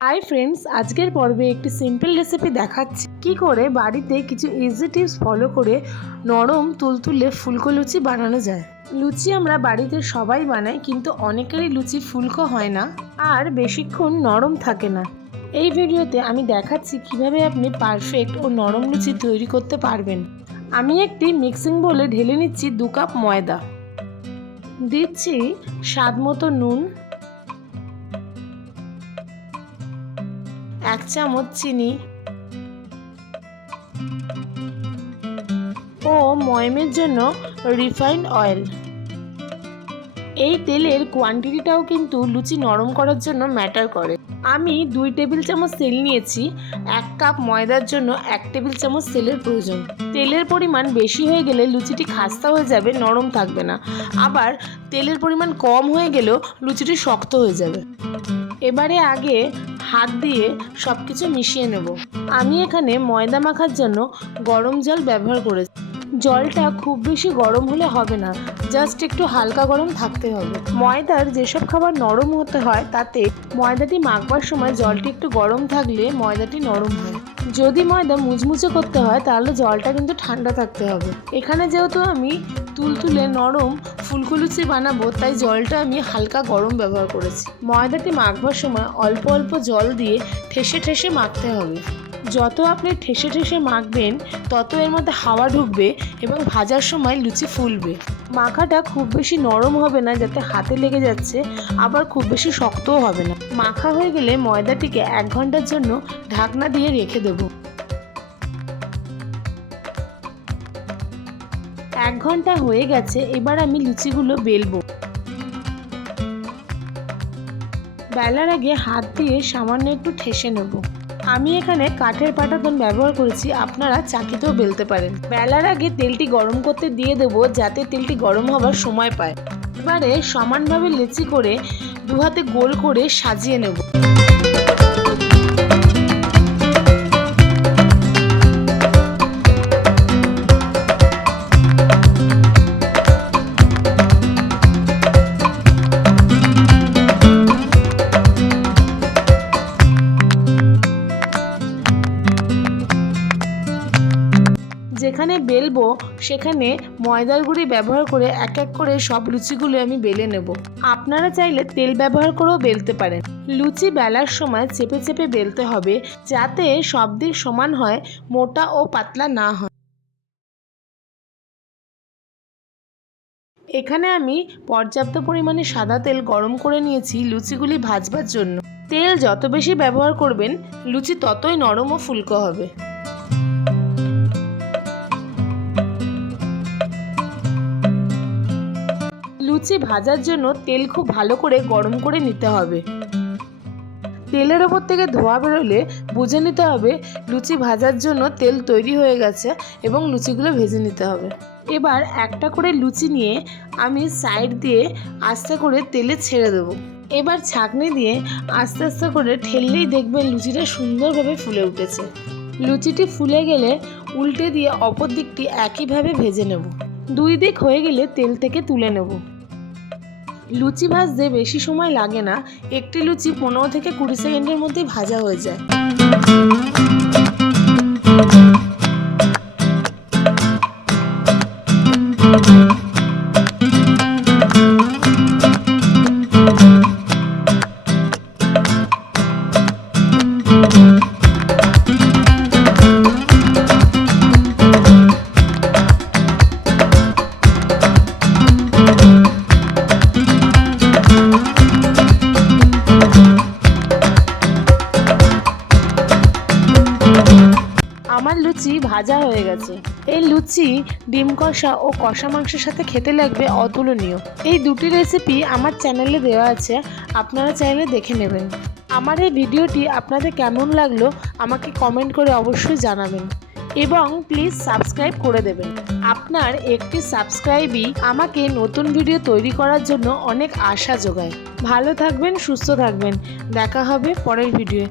Hi friends, আজকের পর্বে একটি সিম্পল রেসিপি দেখাচ্ছি কি করে বাড়িতে কিছু ইজি টিপস ফলো করে নরম তুলতুলে ফুলকো লুচি বানানো যায়। লুচি আমরা বাড়িতে সবাই বানাই, কিন্তু অনেকেরই লুচি ফুলকো হয় না আর বেশিক্ষণ নরম থাকে না। এই ভিডিওতে আমি দেখাচ্ছি কিভাবে আপনি পারফেক্ট ও নরম লুচি তৈরি করতে পারবেন। আমি একটি মিক্সিং বোলে ঢেলে নিচ্ছি 2 কাপ ময়দা, দিচ্ছি স্বাদ মতো নুন, 1 চামচ চিনি ও ময়মের জন্য রিফাইন্ড অয়েল। এই তেলের কোয়ান্টিটিটাও কিন্তু লুচি নরম করার জন্য ম্যাটার করে। আমি 2 টেবিল চামচ তেল নিয়েছি। 1 কাপ ময়দার জন্য 1 টেবিল চামচ তেলের প্রয়োজন। তেলের পরিমাণ বেশি হয়ে গেলে লুচিটি খাস্তা হয়ে যাবে, নরম থাকবে না। আবার তেলের পরিমাণ কম হয়ে গেলেও লুচিটি শক্ত হয়ে যাবে। এবারে আগে হাত দিয়ে সব কিছু মিশিয়ে নেব। আমি এখানে ময়দা মাখার জন্য গরম জল ব্যবহার করেছি। জলটা খুব বেশি গরম হলে হবে না, জাস্ট একটু হালকা গরম থাকতে হবে। ময়দার যেসব খাবার নরম হতে হয় তাতে ময়দাটি মাখবার সময় জলটি একটু গরম থাকলে ময়দাটি নরম হয়। যদি ময়দা মুচমুচে করতে হয় তাহলে জলটা কিন্তু ঠান্ডা থাকতে হবে। এখানে যেহেতু আমি তুলতুলে নরম ফুলকো লুচি বানাবো, তাই জলটা আমি হালকা গরম ব্যবহার করেছি। ময়দাটি মাখবার সময় অল্প অল্প জল দিয়ে ঠেসে ঠেসে মাখতে হবে। যত আপনি ঠেসে ঠেসে মাখবেন তত এর মধ্যে হাওয়া ঢুকবে এবং ভাজার সময় লুচি ফুলবে। মাখাটা খুব বেশি নরম হবে না যাতে হাতে লেগে যাচ্ছে, আবার খুব বেশি শক্তও হবে না। মাখা হয়ে গেলে ময়দাটিকে 1 ঘন্টার জন্য ঢাকনা দিয়ে রেখে দেব। 1 ঘন্টা হয়ে গেছে, এবার আমি লুচিগুলো বেলবো। বেলার আগে হাত দিয়ে সামান্য একটু ঠেসে নেব। আমি এখানে কাঠের পাটাতন ব্যবহার করেছি, আপনারা চাকিতেও বেলতে পারেন। বেলার আগে তেলটি গরম করতে দিয়ে দেবো যাতে তেলটি গরম হবার সময় পায়। এবারে সমানভাবে লেচি করে 2 হাতে গোল করে সাজিয়ে নেব। যেখানে বেলবো সেখানে ময়দার গুঁড়ি ব্যবহার করে এক এক করে সব লুচিগুলো আমি বেলে নেব। আপনারা চাইলে তেল ব্যবহার করেও বেলতে পারেন। লুচি বেলার সময় চেপে চেপে বেলতে হবে যাতে সব দিক সমান হয়, মোটা ও পাতলা না হয়। এখানে আমি পর্যাপ্ত পরিমাণে সাদা তেল গরম করে নিয়েছি লুচিগুলি ভাজবার জন্য। তেল যত বেশি ব্যবহার করবেন লুচি ততই নরম ও ফুলকো হবে। লুচি ভাজার জন্য তেল খুব ভালো করে গরম করে নিতে হবে। তেলের ওপর থেকে ধোঁয়া বেরোলে বুঝে নিতে হবে লুচি ভাজার জন্য তেল তৈরি হয়ে গেছে এবং লুচিগুলো ভেজে নিতে হবে। এবার একটা করে লুচি নিয়ে আমি সাইড দিয়ে আস্তে করে তেলে ছেড়ে দেবো। এবার ছাঁকনি দিয়ে আস্তে আস্তে করে ঠেললেই দেখবেন লুচিটা সুন্দরভাবে ফুলে উঠেছে। লুচিটি ফুলে গেলে উল্টে দিয়ে অপর দিকটি একইভাবে ভেজে নেব। 2 দিক হয়ে গেলে তেল থেকে তুলে নেব। লুচি ভাজতে বেশি সময় লাগে না, একটি লুচি 15 থেকে 20 সেকেন্ডের মধ্যেই ভাজা হয়ে যায়। আমার লুচি ভাজা হয়ে গেছে। এই লুচি ডিম কষা ও কষা মাংসের সাথে খেতে লাগবে অতুলনীয়। এই দুটি রেসিপি আমার চ্যানেলে দেওয়া আছে, আপনারা চাইলে দেখে নেবেন। আমার এই ভিডিওটি আপনাদের কেমন লাগলো আমাকে কমেন্ট করে অবশ্যই জানাবেন এবং প্লিজ সাবস্ক্রাইব করে দেবেন। আপনার একটি সাবস্ক্রাইবই আমাকে নতুন ভিডিও তৈরি করার জন্য অনেক আশা যোগায়। ভালো থাকবেন, সুস্থ থাকবেন। দেখা হবে পরের ভিডিওয়ে।